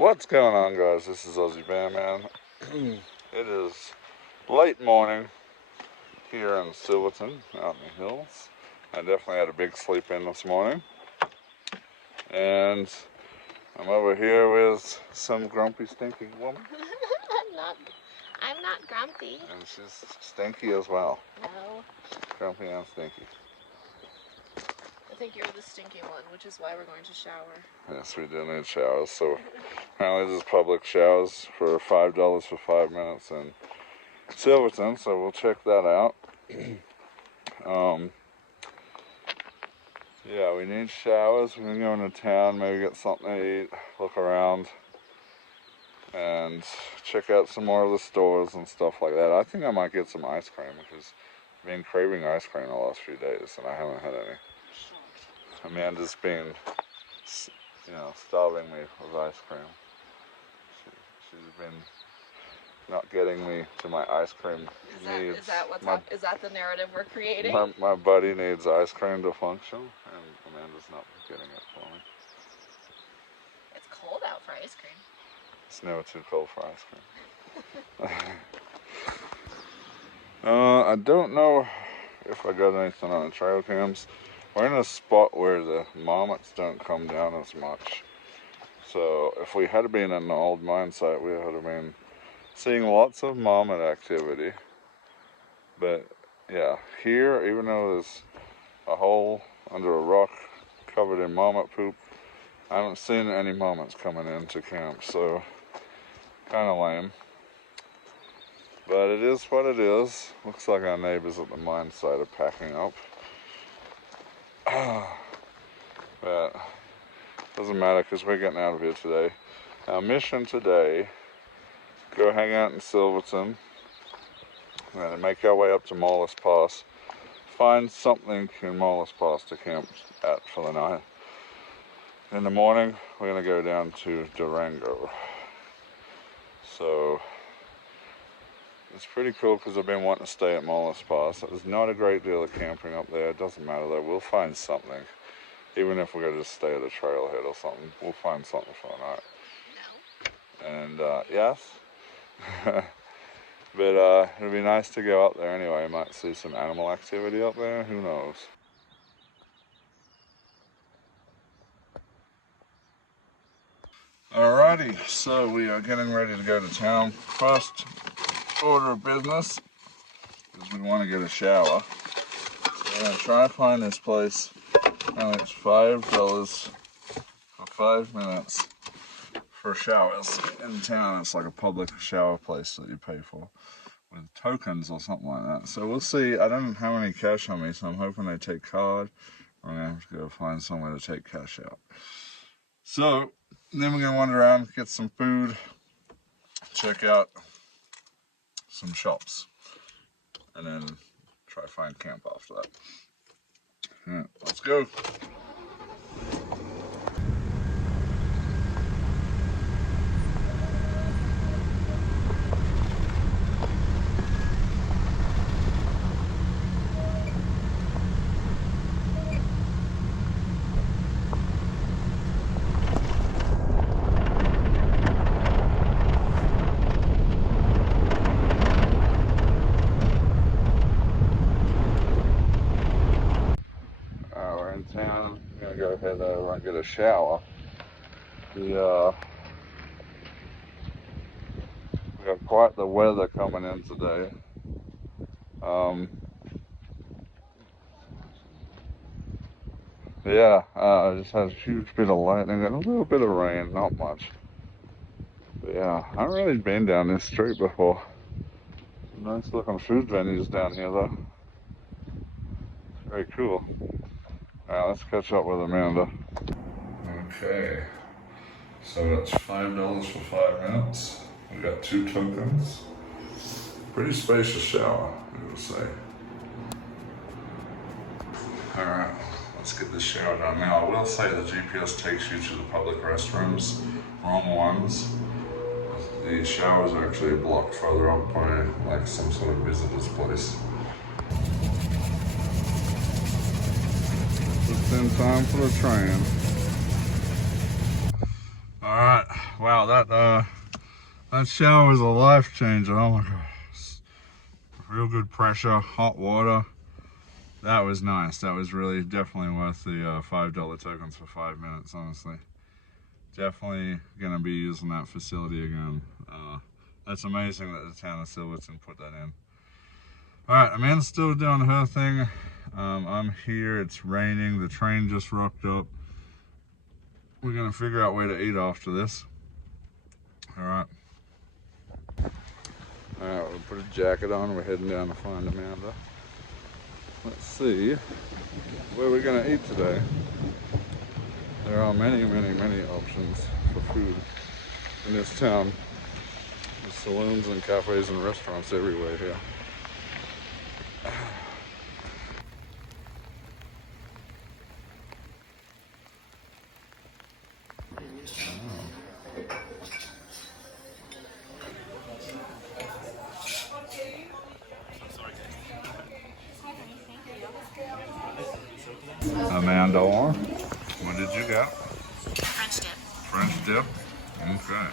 What's going on, guys? This is Aussie Man. It is late morning here in Silverton, out in the hills. I definitely had a big sleep in this morning. And I'm over here with some grumpy, stinky woman. I'm not grumpy. And she's stinky as well. No. Grumpy and stinky. I think you're the stinky one, which is why we're going to shower. Yes, we do need showers. So apparently there's public showers for $5 for 5 minutes in Silverton, so we'll check that out. Yeah, we need showers. We're going to go into town, maybe get something to eat, look around, and check out some more of the stores and stuff like that. I think I might get some ice cream because I've been craving ice cream the last few days and I haven't had any. Amanda's been, starving me with ice cream. She's been not getting me to my ice cream needs. Is that what's up? Is that the narrative we're creating? My buddy needs ice cream to function, and Amanda's not getting it for me. It's cold out for ice cream. It's never too cold for ice cream. I don't know if I got anything on the trail cams. We're in a spot where the marmots don't come down as much. So if we had been in an old mine site, we would have been seeing lots of marmot activity. But yeah, here, even though there's a hole under a rock covered in marmot poop, I haven't seen any marmots coming into camp, so kind of lame. But it is what it is. Looks like our neighbors at the mine site are packing up. But doesn't matter because we're getting out of here today. Our mission today, go hang out in Silverton and then make our way up to Molas Pass. Find something in Molas Pass to camp at for the night. In the morning, we're going to go down to Durango. So it's pretty cool because I've been wanting to stay at Molas Pass. There's not a great deal of camping up there. It doesn't matter though. We'll find something. Even if we're going to just stay at a trailhead or something, we'll find something for the night. No. And yes. But it'll be nice to go up there anyway. Might see some animal activity up there. Who knows? Alrighty, so we are getting ready to go to town. First order of business is we want to get a shower. So we're going to try to find this place. And it's $5 for 5 minutes for showers in town. It's like a public shower place that you pay for with tokens or something like that. So we'll see. I don't have any cash on me, so I'm hoping they take card. I'm going to have to go find somewhere to take cash out. So then we're going to wander around, get some food, check out some shops, and then try to find camp after that. Yeah, let's go. Town. I'm gonna go ahead over and get a shower. We got quite the weather coming in today. I just had a huge bit of lightning and a little bit of rain, not much. But yeah, I haven't really been down this street before. Nice looking food venues down here though. Very cool. Alright, let's catch up with Amanda. Okay, so that's $5 for 5 minutes. We got 2 tokens. Pretty spacious shower, I would say. Alright, let's get this shower done. Now, I will say the GPS takes you to the public restrooms, wrong ones. The showers are actually blocked further up by like some sort of visitor's place. Just in time for the train. Alright, wow, that shower was a life changer. Oh my gosh. Real good pressure, hot water. That was nice. That was really definitely worth the $5 tokens for 5 minutes, honestly. Definitely gonna be using that facility again. That's amazing that the town of Silverton put that in. Alright, Amanda's still doing her thing. I'm here, it's raining, the train just rocked up. We're gonna figure out where to eat after this. Alright. Alright, we'll put a jacket on, we're heading down to find Amanda. Let's see where we're gonna eat today. There are many options for food in this town. There's saloons and cafes and restaurants everywhere here. Amanda, what did you get? French dip. French dip? Okay.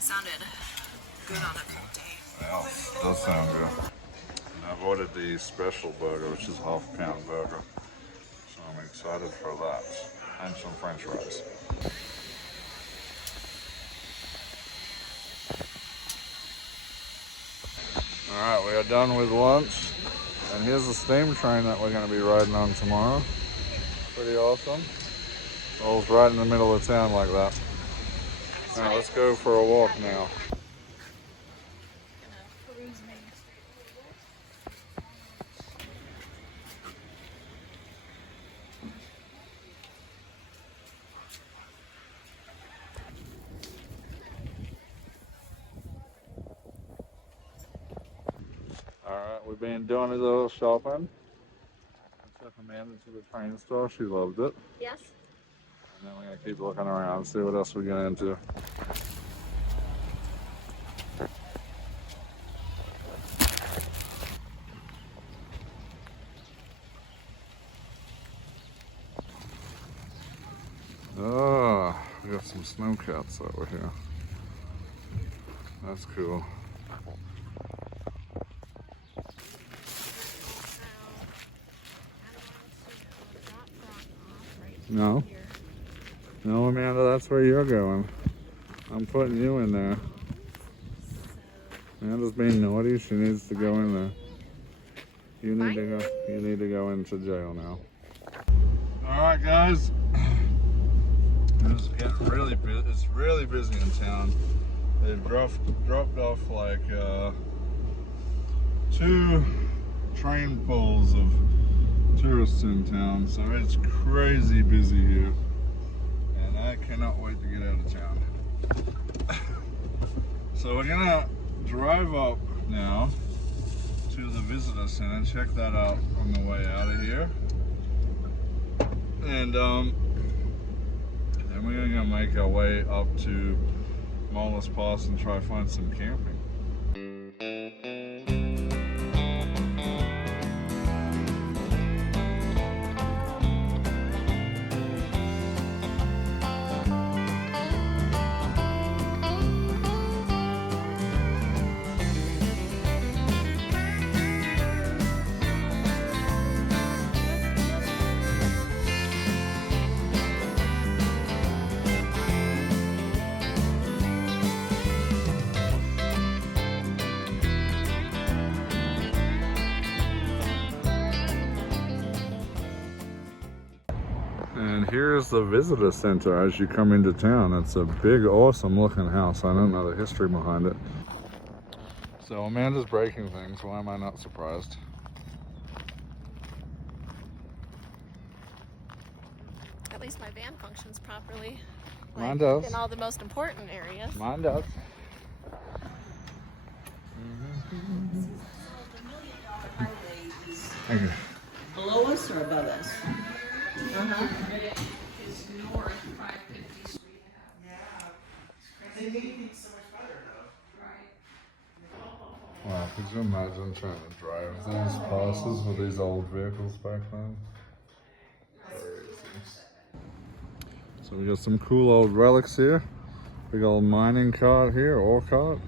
Sounded good on a cold day. Yeah, does sound good. And I've ordered the special burger, which is a half-pound burger. So I'm excited for that. And some French fries. Alright, we are done with lunch. And here's the steam train that we're going to be riding on tomorrow. Pretty awesome. Rolls right in the middle of town like that. Alright, let's go for a walk now. Alright, we've been doing a little shopping. I took Amanda to the train store. She loved it. Yes. And then we're going to keep looking around, see what else we get into. Oh, we got some snowcats over here. That's cool. No. No, Amanda, that's where you're going. I'm putting you in there. Amanda's being naughty. She needs to go in there. You need to go. You need to go into jail now. All right, guys. It's getting really busy. It's really busy in town. They've dropped off like 2 train pulls of tourists in town, so it's crazy busy here. And I cannot wait to get out of town. So we're gonna drive up now to the visitor center, check that out on the way out of here. And then we're gonna make our way up to Molas Pass and try to find some camping. And here's the visitor center as you come into town. It's a big, awesome looking house. I don't know the history behind it. So Amanda's breaking things. Why am I not surprised? At least my van functions properly. Mine does. In all the most important areas. Mine does. Thank you. Below us or above us? Uh-huh. It's north 550 Street. Wow, could you imagine trying to drive these passes with these old vehicles back then? Crazy. So we got some cool old relics here. Big old mining cart here, ore cart.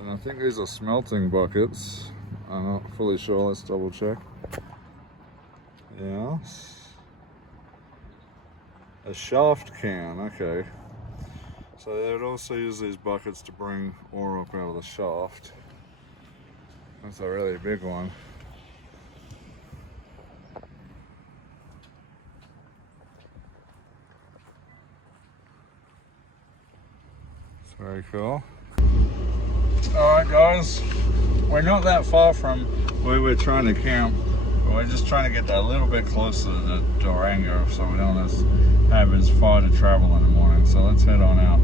And I think these are smelting buckets. I'm not fully sure, let's double check. Yes. A shaft can, okay. So they would also use these buckets to bring ore up out of the shaft. That's a really big one. It's very cool. Alright guys, we're not that far from where we're trying to camp, but we're just trying to get a little bit closer to Durango so we don't have as far to travel in the morning. So let's head on out.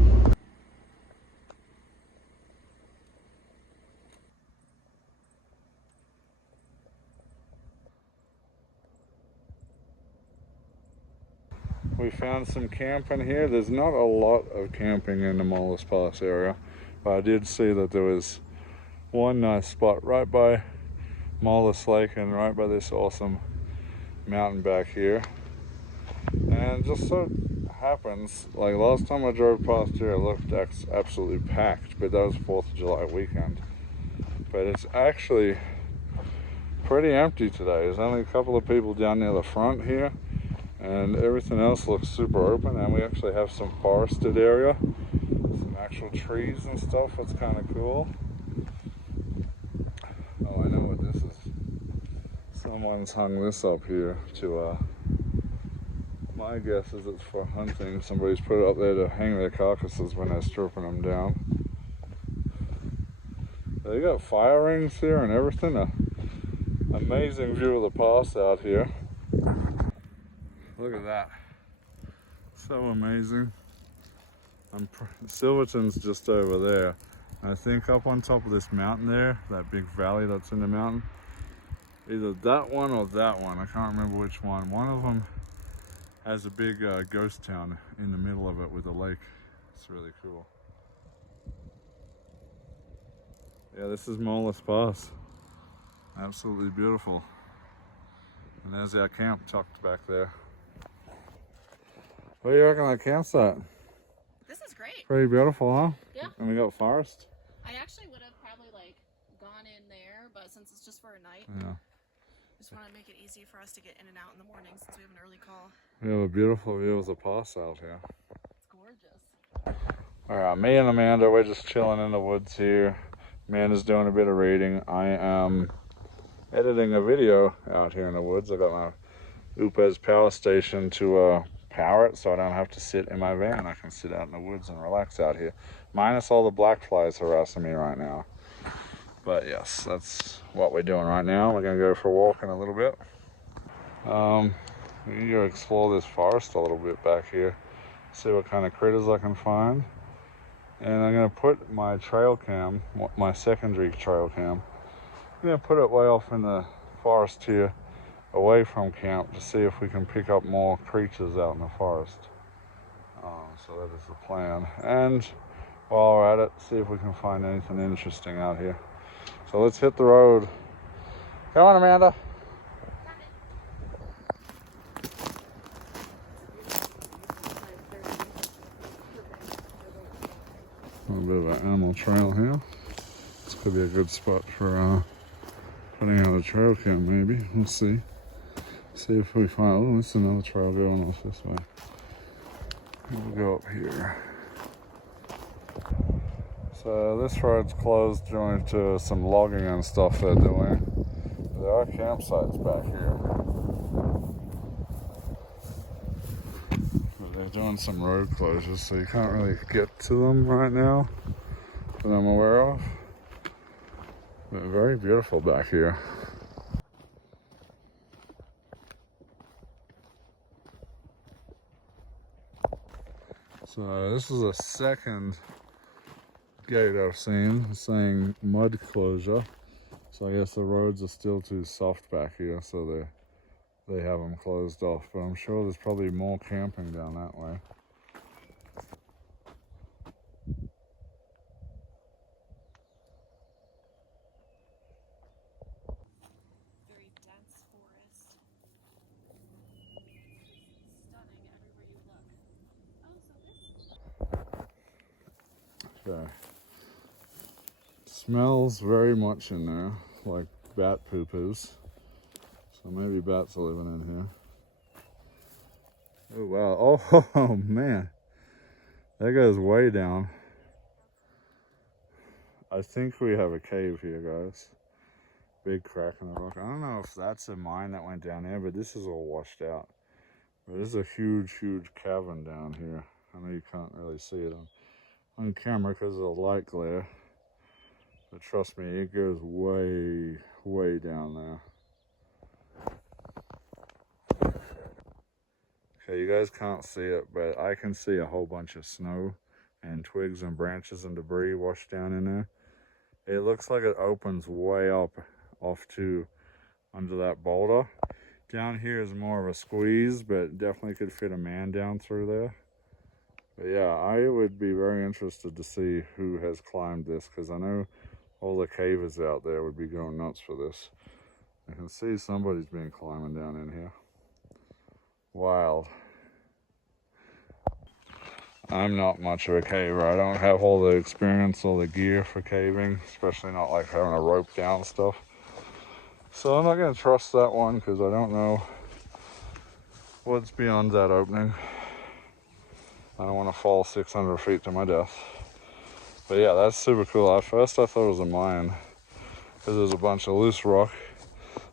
We found some camping here. There's not a lot of camping in the Molas Pass area, but I did see that there was one nice spot right by Molas Lake and right by this awesome mountain back here. And just so happens, like last time I drove past here, it looked absolutely packed, but that was 4th of July weekend. But it's actually pretty empty today. There's only a couple of people down near the front here, and everything else looks super open. And we actually have some forested area, some actual trees and stuff. That's kind of cool. Oh, I know what this is. Someone's hung this up here to my guess is it's for hunting. Somebody's put it up there to hang their carcasses when they're stripping them down. They got fire rings here and everything. Amazing view of the pass out here. Look at that. So amazing. Silverton's just over there. I think up on top of this mountain there, that big valley that's in the mountain, either that one or that one, I can't remember which one. One of them has a big ghost town in the middle of it with a lake. It's really cool. Yeah, this is Molas Pass. Absolutely beautiful. And there's our camp tucked back there. What do you reckon of the campsite? This is great. Pretty beautiful, huh? Yeah. And we got forest. I actually would have probably like gone in there, but since it's just for a night, Yeah. just want to make it easy for us to get in and out in the morning since we have an early call. We have a beautiful view of the pass out here. It's gorgeous. Alright, me and Amanda, we're just chilling in the woods here. Amanda's doing a bit of reading. I am editing a video out here in the woods. I got my UPES power station to power it so I don't have to sit in my van. I can sit out in the woods and relax out here. Minus all the black flies harassing me right now. But yes, that's what we're doing right now. We're going to go for a walk in a little bit. We need to explore this forest a little bit back here. See what kind of critters I can find. And I'm going to put my trail cam, my secondary trail cam, I'm going to put it way off in the forest here, away from camp, to see if we can pick up more creatures out in the forest. So that is the plan. And while we're at it, see if we can find anything interesting out here. So let's hit the road. Come on, Amanda. A little bit of an animal trail here. This could be a good spot for putting out a trail camp, maybe. We'll see. See if we find. Oh, there's another trail going off this way. We'll go up here. So this road's closed due to some logging and stuff they're doing. There are campsites back here. But they're doing some road closures, so you can't really get to them right now that I'm aware of. But very beautiful back here. So this is a second gate I've seen saying mud closure. So I guess the roads are still too soft back here, so they have them closed off. But I'm sure there's probably more camping down that way. Very dense forest. Stunning everywhere you look. Oh, so this Okay. Smells very much in there, like bat poo-poos. So maybe bats are living in here. Oh wow, oh man. That goes way down. I think we have a cave here, guys. Big crack in the rock. I don't know if that's a mine that went down there, but this is all washed out. But there's a huge, huge cavern down here. I know you can't really see it on camera because of the light glare. But trust me, it goes way, way down there. Okay, you guys can't see it, but I can see a whole bunch of snow and twigs and branches and debris washed down in there. It looks like it opens way up off to under that boulder. Down here is more of a squeeze, but definitely could fit a man down through there. But yeah, I would be very interested to see who has climbed this, because I know all the cavers out there would be going nuts for this. I can see somebody's been climbing down in here. Wild. I'm not much of a caver. I don't have all the experience, all the gear for caving, especially not like having a rope down stuff. So I'm not going to trust that one because I don't know what's beyond that opening. I don't want to fall 600 feet to my death. But yeah, that's super cool. At first I thought it was a mine because there's a bunch of loose rock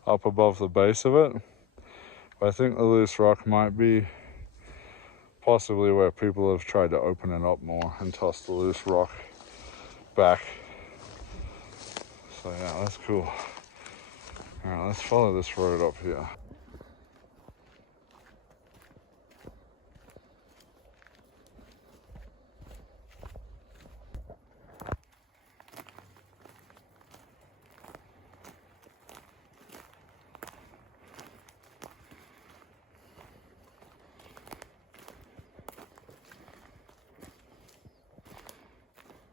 up above the base of it. But I think the loose rock might be possibly where people have tried to open it up more and toss the loose rock back. So yeah, that's cool. All right, let's follow this road up here.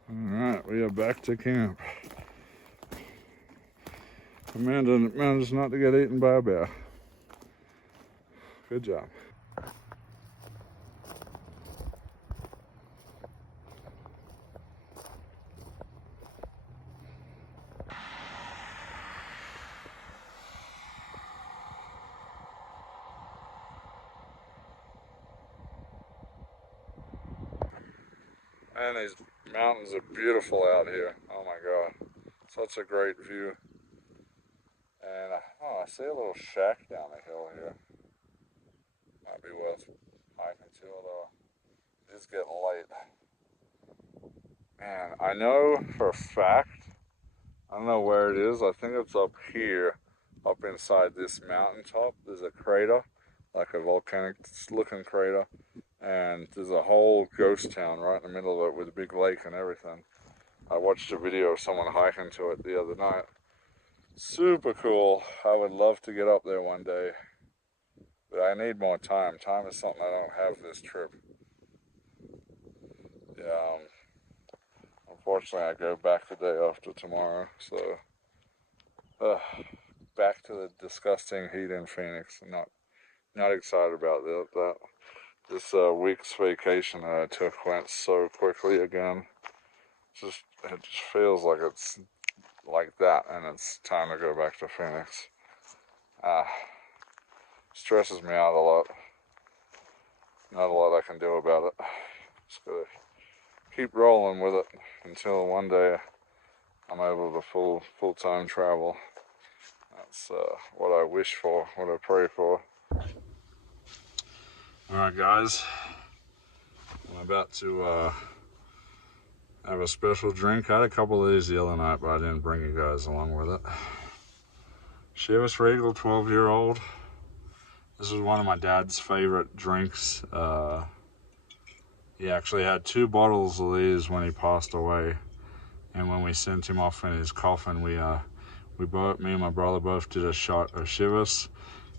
All right, we are back to camp. Amanda managed not to get eaten by a bear. Good job. Man, these mountains are beautiful out here. Oh my God, such a great view. And oh, I see a little shack down the hill here. Might be worth hiking to, although it's getting late. Man, I know for a fact, I don't know where it is. I think it's up here, up inside this mountaintop. There's a crater, like a volcanic looking crater. And there's a whole ghost town right in the middle of it with a big lake and everything. I watched a video of someone hiking to it the other night. Super cool. I would love to get up there one day. But I need more time. Time is something I don't have this trip. Yeah, unfortunately I go back the day after tomorrow. So, back to the disgusting heat in Phoenix. I'm not excited about that. This week's vacation that I took went so quickly again. It just feels like it's like that, and it's time to go back to Phoenix. Stresses me out a lot. Not a lot I can do about it. Just gotta keep rolling with it until one day I'm able to full-time travel. That's what I wish for, what I pray for. Alright guys, I'm about to have a special drink. I had a couple of these the other night, but I didn't bring you guys along with it. Chivas Regal 12-year-old. This is one of my dad's favorite drinks. He actually had 2 bottles of these when he passed away. And when we sent him off in his coffin, me and my brother both did a shot of Chivas.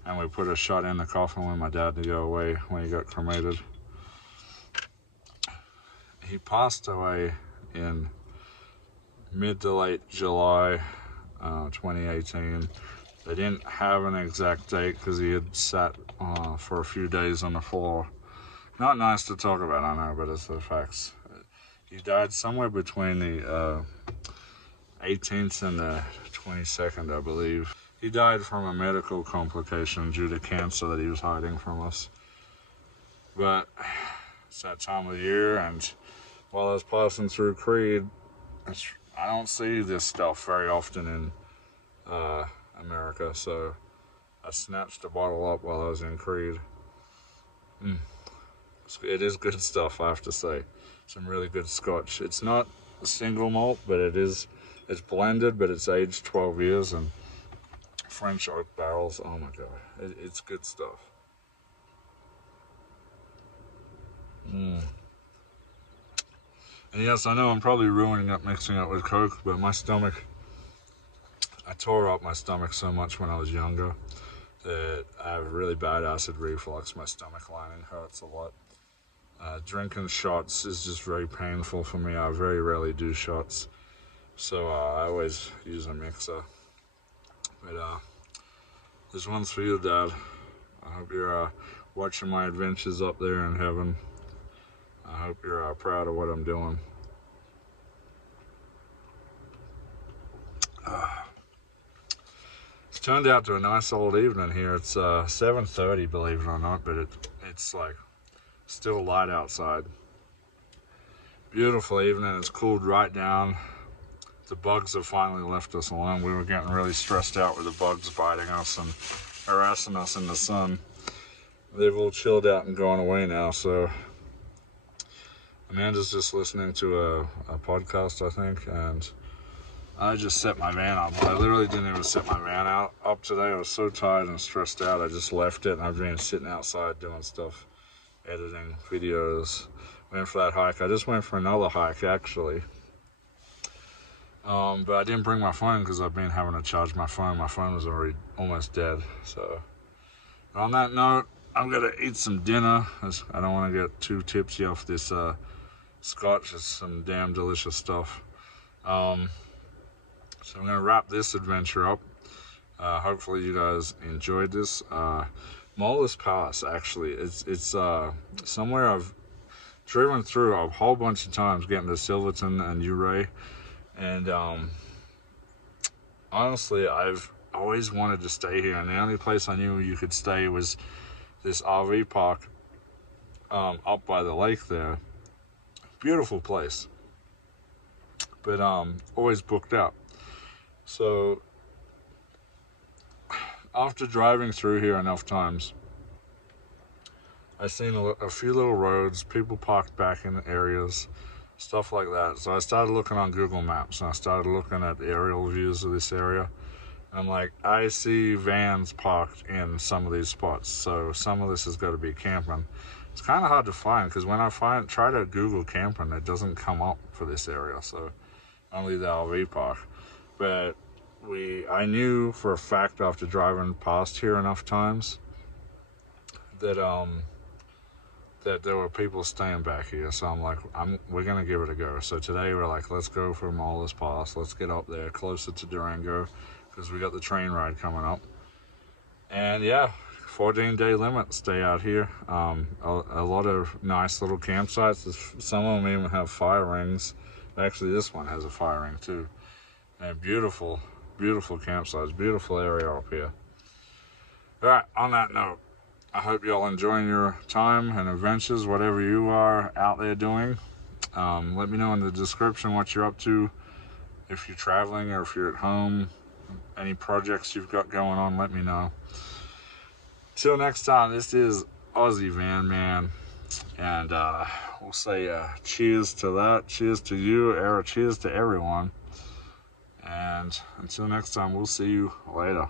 And we put a shot in the coffin when my dad to go away when he got cremated. He passed away in mid to late July 2018. They didn't have an exact date because he had sat for a few days on the floor. Not nice to talk about, I know, but it's the facts. He died somewhere between the 18th and the 22nd, I believe. He died from a medical complication due to cancer that he was hiding from us. But it's that time of the year, and while I was passing through Creed, I don't see this stuff very often in America, so I snatched a bottle up while I was in Creed. It is good stuff, I have to say. Some really good scotch. It's not a single malt, but it's blended, but it's aged 12 years, and French oak barrels. Oh my god, it's good stuff. And yes, I know I'm probably ruining it mixing it with Coke, but my stomach, I tore up my stomach so much when I was younger that I have really bad acid reflux. My stomach lining hurts a lot. Drinking shots is just very painful for me. I very rarely do shots, so I always use a mixer. But this one's for you, Dad. I hope you're watching my adventures up there in heaven. I hope you're proud of what I'm doing. It's turned out to a nice old evening here. It's 7:30, believe it or not, but it's like still light outside. Beautiful evening. It's cooled right down. The bugs have finally left us alone. We were getting really stressed out with the bugs biting us and harassing us in the sun. They've all chilled out and gone away now, so Amanda's just listening to a podcast, I think, and I just set my van up. I literally didn't even set my van up today. I was so tired and stressed out. I just left it, and I've been sitting outside doing stuff, editing videos. Went for that hike. I just went for another hike, actually. But I didn't bring my phone because I've been having to charge my phone. My phone was already almost dead. So on that note, I'm gonna eat some dinner. I don't want to get too tipsy off this scotch. It's some damn delicious stuff. So I'm gonna wrap this adventure up. Hopefully you guys enjoyed this. Molas Pass, actually, it's somewhere I've driven through a whole bunch of times, getting to Silverton and Ouray, and honestly, I've always wanted to stay here, and the only place I knew you could stay was this RV park up by the lake there. Beautiful place, but always booked out. So after driving through here enough times, I've seen a few little roads, people parked back in areas, stuff like that. So I started looking on Google Maps, and I started looking at aerial views of this area. And I'm like, I see vans parked in some of these spots, so some of this has got to be camping. It's kind of hard to find, because when I try to Google camping, it doesn't come up for this area, so only the RV park. But I knew for a fact after driving past here enough times that that there were people staying back here. So I'm like, we're gonna give it a go. So today we're like, let's go for Molas Pass. Let's get up there closer to Durango, because we got the train ride coming up. And yeah, 14-day limit, stay out here. A lot of nice little campsites. Some of them even have fire rings. Actually, this one has a fire ring too. And beautiful, beautiful campsites, beautiful area up here. All right, on that note, I hope y'all enjoying your time and adventures, whatever you are out there doing. Let me know in the description what you're up to, if you're traveling or if you're at home. Any projects you've got going on, let me know. Till next time, this is Aussie Van Man, and we'll say cheers to that, cheers to you, cheers to everyone. And until next time, we'll see you later.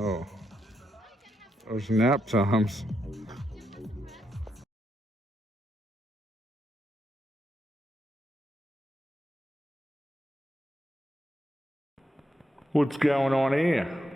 Oh, those nap times. What's going on here?